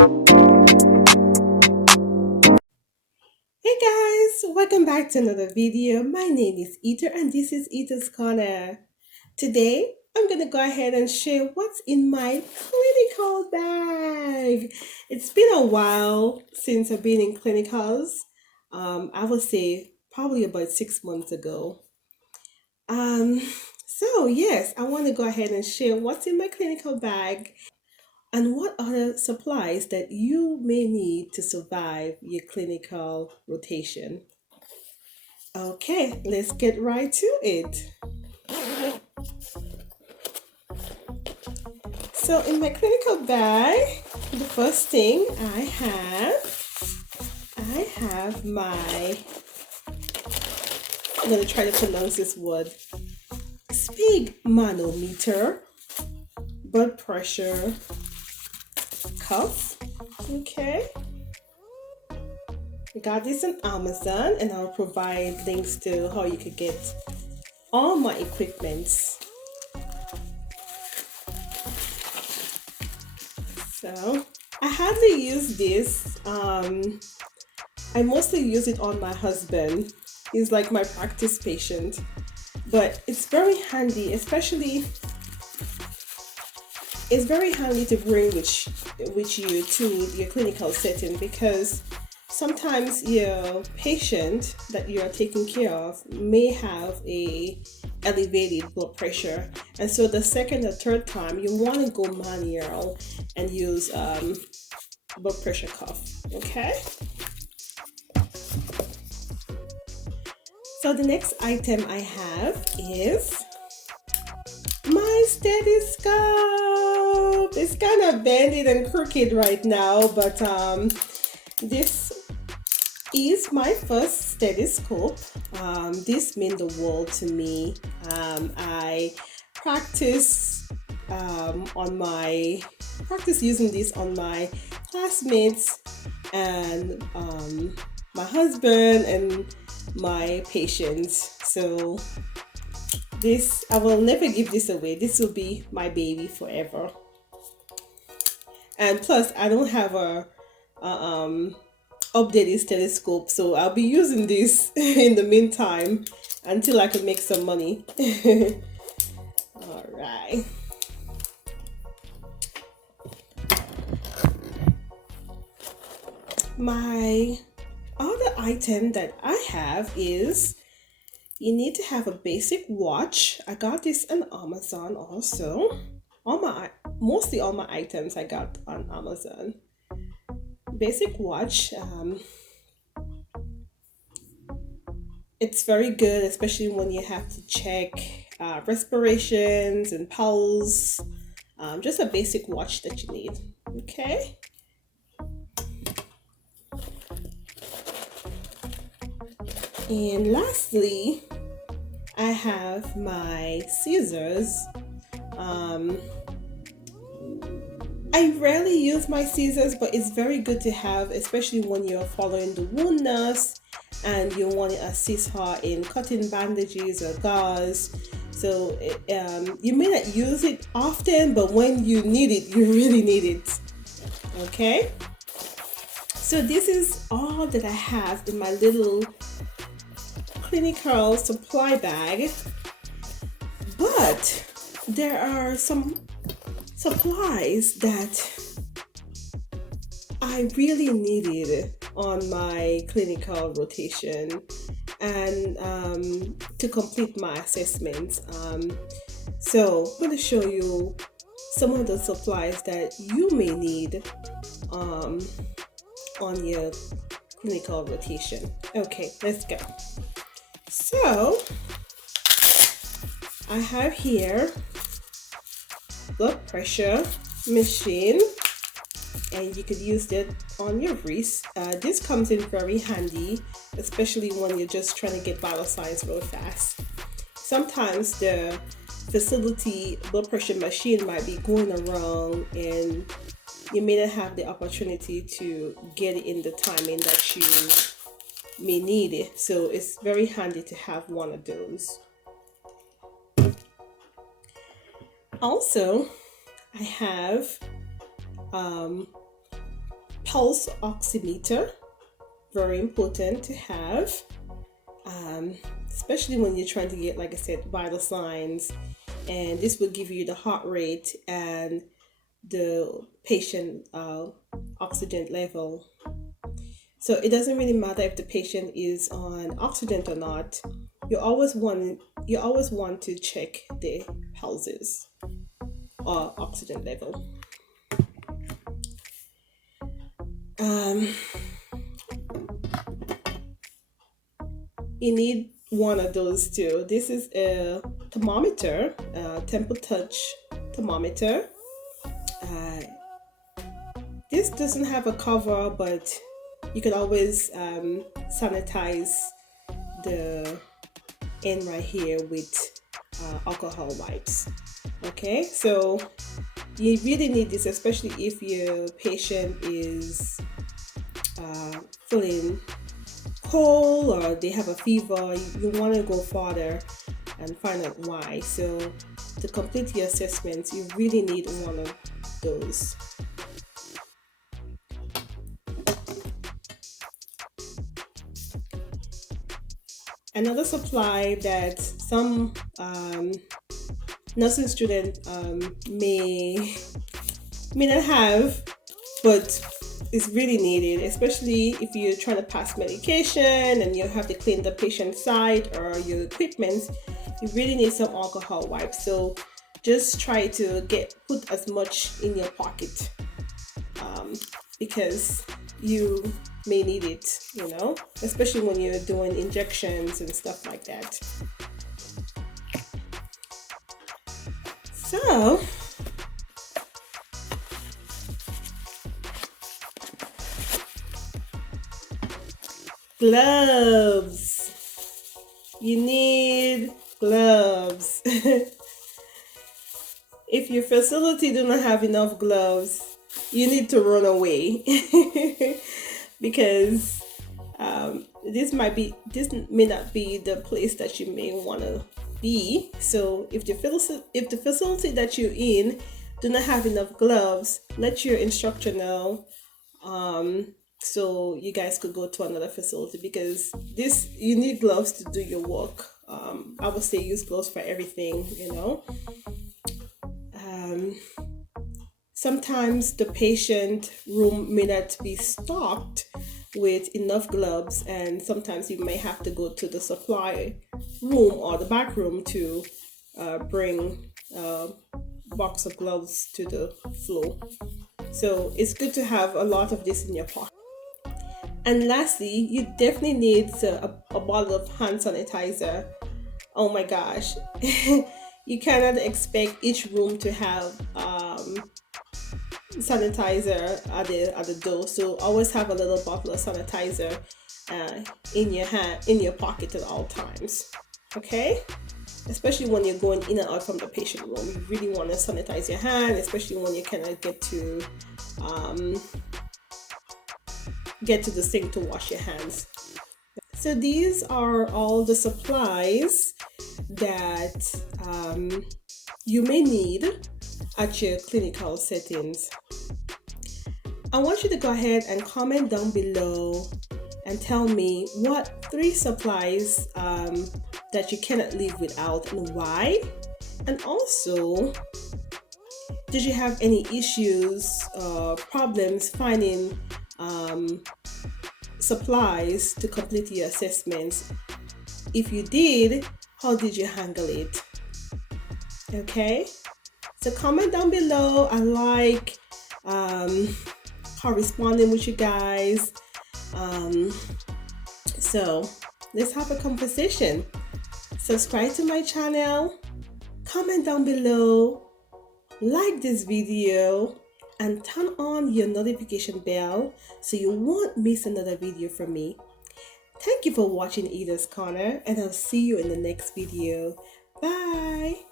Hey guys, welcome back to another video. My name is Eater and this is Eater's Corner. Today, I'm going to go ahead and share what's in my clinical bag. It's been a while since I've been in clinicals. I would say probably about 6 months ago. Um, so yes, I want to go ahead and share what's in my clinical bag and what other supplies that you may need to survive your clinical rotation. Okay, let's get right to it. So, in my clinical bag, the first thing I have my, I'm gonna try to pronounce this word, Spig manometer, blood pressure cuff. Okay, I got this on Amazon, and I'll provide links to how you could get all my equipments. So I hardly use this. I mostly use it on my husband. He's like my practice patient. But it's very handy to bring with you to your clinical setting because sometimes your patient that you are taking care of may have a elevated blood pressure, and so the second or third time you want to go manual and use blood pressure cuff. Okay, so the next item I have is my stethoscope. It's kind of bended and crooked right now, but this is my first stethoscope. This meant the world to me. I practice on my practice using this on my classmates and my husband and my patients. So this, I will never give this away. This will be my baby forever. And plus, I don't have a updated stethoscope, so I'll be using this in the meantime until I can make some money. All right. My other item that I have is you need to have a basic watch. I got this on Amazon also. Mostly all my items I got on Amazon. Basic watch. It's very good, especially when you have to check respirations and pulse. Just a basic watch that you need. Okay. And lastly, I have my scissors. Um, I rarely use my scissors, but it's very good to have, especially when you're following the wound nurse and you want to assist her in cutting bandages or gauze. So you may not use it often, but when you need it, you really need it. Okay? So this is all that I have in my little clinical supply bag. But there are some supplies that I really needed on my clinical rotation and to complete my assessment. So I'm going to show you some of the supplies that you may need um, on your clinical rotation. Okay, let's go. So I have here blood pressure machine, and you could use it on your wrist. This comes in very handy, especially when you're just trying to get vital signs real fast. Sometimes the facility blood pressure machine might be going around and you may not have the opportunity to get it in the timing that you may need it. So it's very handy to have one of those. Also, I have pulse oximeter, very important to have, um, especially when you're trying to get, like I said, vital signs. And this will give you the heart rate and the patient oxygen level. So it doesn't really matter if the patient is on oxygen or not. You always want to check the pulses or oxygen level. Um, you need one of those too. This is a thermometer, temple touch thermometer. Uh, this doesn't have a cover, but you can always sanitize the end right here with alcohol wipes. Okay, so you really need this, especially if your patient is feeling cold or they have a fever. You want to go further and find out why. So to complete your assessment, you really need one of those. Another supply that some nursing students may not have, but is really needed, especially if you're trying to pass medication and you have to clean the patient side or your equipment. You really need some alcohol wipes. So just try to put as much in your pocket, because you may need it, especially when you're doing injections and stuff like that. So gloves. You need gloves. If your facility do not have enough gloves, you need to run away. Because this may not be the place that you may want to be. So if the facility that you're in do not have enough gloves, let your instructor know, so you guys could go to another facility, because you need gloves to do your work. I would say use gloves for everything. Sometimes the patient room may not be stocked with enough gloves, and sometimes you may have to go to the supply room or the back room to bring a box of gloves to the floor. So it's good to have a lot of this in your pocket. And lastly, you definitely need a bottle of hand sanitizer. Oh my gosh. You cannot expect each room to have sanitizer at the door. So always have a little bottle of sanitizer in your pocket at all times. Okay? Especially when you're going in and out from the patient room, you really want to sanitize your hand, especially when you cannot get to the sink to wash your hands. So these are all the supplies that you may need at your clinical settings. I want you to go ahead and comment down below and tell me what 3 supplies that you cannot live without and why. And also, did you have any issues or problems finding supplies to complete your assessments? If you did, how did you handle it? Okay, so comment down below. I like corresponding with you guys. So let's have a conversation. Subscribe to my channel, comment down below, like this video, and turn on your notification bell so you won't miss another video from me. Thank you for watching Eda's Corner, and I'll see you in the next video. Bye!